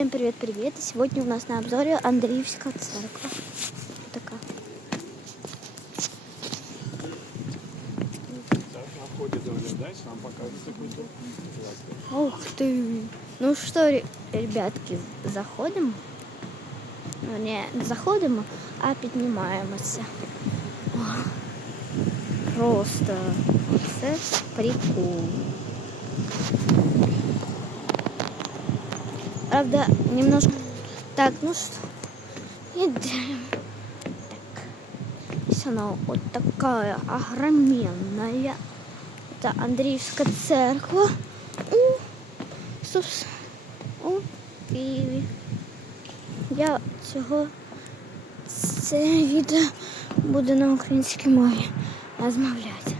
Всем привет-привет! И Сегодня у нас на обзоре Андреевская церковь. Такая. Так, на входе доглядаешь, вам покажется культура. Ух ты! Ну что, ре- ребятки, заходимо? Ну, не заходимо, а піднімаємося. О, Просто це прикол. Правда, немножко... Так, ну что, идем. Так. Здесь она вот такая огроменная. Это Андреевская церковь. У, собс- у Києві. Я цього це відео буде на українській мові розмовляти.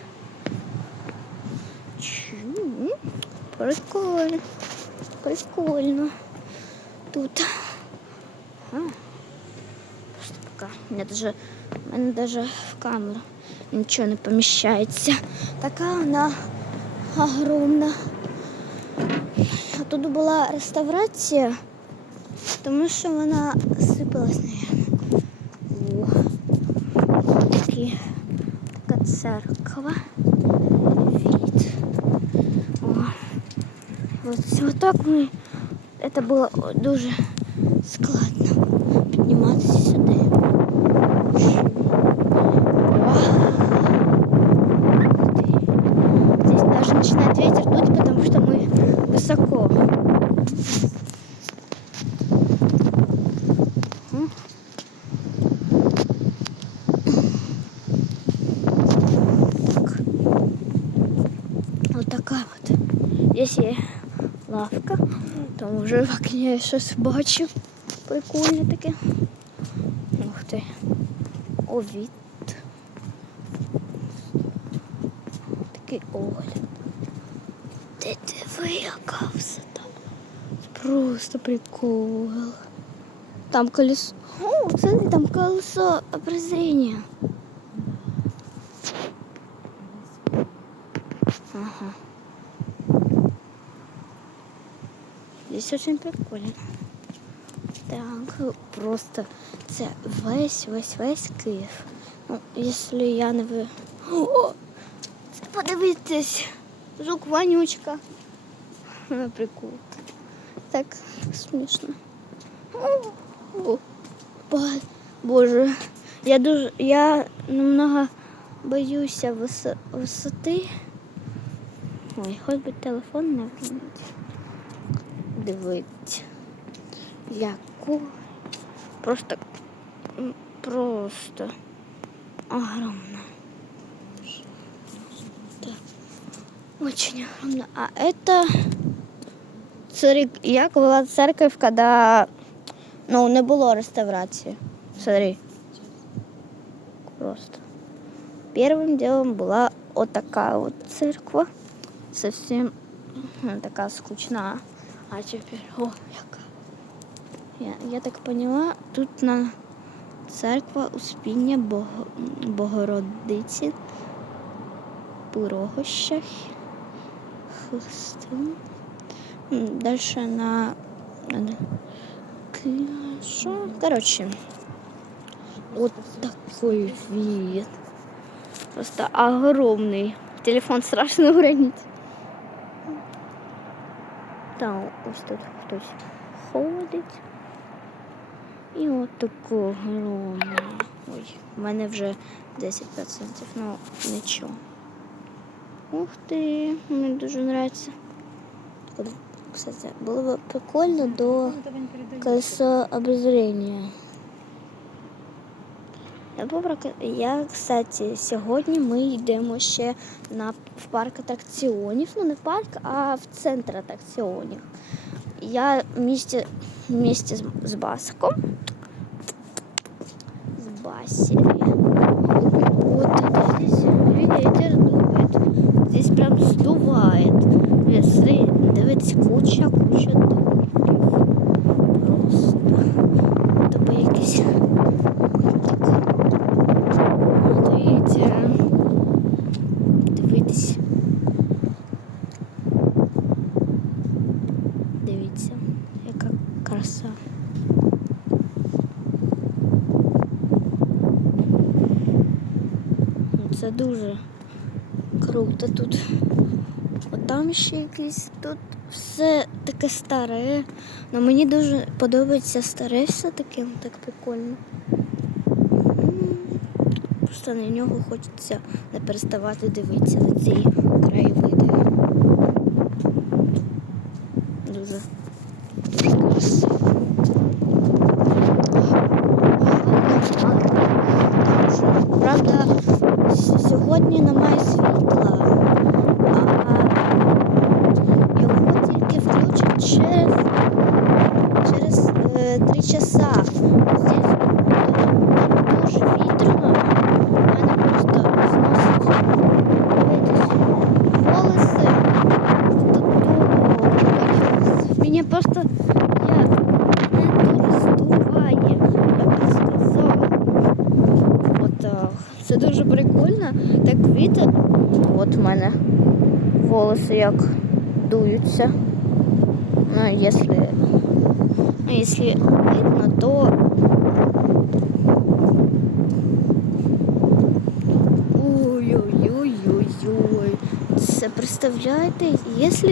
Чу, Прикольно. Прикольно. Тут. Просто пока. У меня даже, у мене даже в камеру нічого не поміщається. Така вона огромна. А тут була реставрація, тому що вона сипалась, мабуть. Така церква. Від. О. Ось отак ми. Це було дуже складно підніматися сюди. Здесь даже начинает ветер дуть, потому что мы высоко. М. Так. Вот такая вот. Здесь є лавка. Там вже в окні я щось бачу. Прикольне таке. Ух ти. Овід. Такий огляд. Ти диви, яка висота. Просто прикол. Там колесо. О, смотри, там колесо обозрения. Здесь очень прикольно. Так, просто це весь, весь, весь Київ. Ну, якщо я не ви. О! Подивитись. Жук вонючка. Ха, Прикол. Так смішно. О, Боже. Я дуже. Я немного боюся вис... висоти. Ой, хоч би телефон не вмінити. Дивіться. Яку просто м, просто огромно. Так. Очень огромно. А это смотри, як була церковь, когда ну, не було реставрації. Смотри. Просто. Первым делом была вот такая вот церковь. Совсем м, такая скучная. А теперь, о, яка. Я, я так поняла, тут на церква Успіння Бого, Богородиці, Пирогощах, Христин. Дальше на... на- К- Что? Короче, вот такой вид. Просто огромный. Телефон страшно уронить. Там ось тут хтось ходить. І от таку огромну. Ой, в мене вже 10%, ну нічого. Ух ти, мені дуже подобається. Кстати, було б прикольно до колесо обозрения. Я, кстати, сьогодні ми йдемо ще на, в парк атракціонів. Ну, не в парк, а в центр атракціонів. Я в місті з, з Басиком. З Басі. Це дуже круто тут. От там ще якісь тут все таке старе. Но мені дуже подобається старе все таке, так прикольно. Просто на нього хочеться не переставати дивитися на ці краєвиди. Дуже, дуже красиво. Там же, Правда, с- сьогодні немає світла, а його тільки включать через, через е, три часа. Здесь е, дуже вітряно, мене просто зносить дивитись, волоси. Тобто, Мені просто я мене дуже здуває, я б сказала. От е, це дуже прикольно. Так вітер. От в мене волоси як дуються. Ну, якщо, ну, якщо видно, то Ой-ой-ой-ой-ой. Це представляєте, якщо